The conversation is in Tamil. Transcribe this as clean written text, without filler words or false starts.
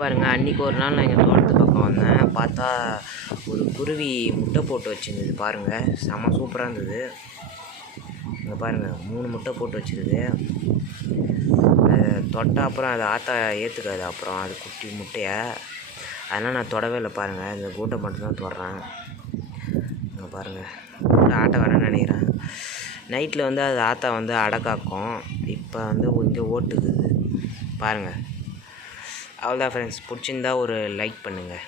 பாருங்கள், அன்றைக்கி ஒரு நாள் நான் எங்கள் தோட்டத்து பக்கம் வந்தேன். பார்த்தா ஒரு குருவி முட்டை போட்டு வச்சுருந்தது. பாருங்கள், செம சூப்பராக இருந்தது. இங்கே பாருங்கள், 3 முட்டை போட்டு வச்சுருது. அதை தொட்டால் அப்புறம் அதை ஆத்தா ஏற்றுக்காது. அப்புறம் அது குட்டி முட்டையை அதனால் நான் தொடவே இல்லை. பாருங்கள், இந்த கூட்டை மட்டும்தான் தொடுறேன். இங்கே பாருங்கள், கூட்டை ஆட்ட வரேன்னு நினைக்கிறேன். நைட்டில் அது ஆத்தா அடை காக்கும். இப்போ இங்கே ஓட்டுக்குது பாருங்கள். அவ்வளோதான் ஃப்ரெண்ட்ஸ், பிடிச்சிருந்தா ஒரு லைக் பண்ணுங்கள்.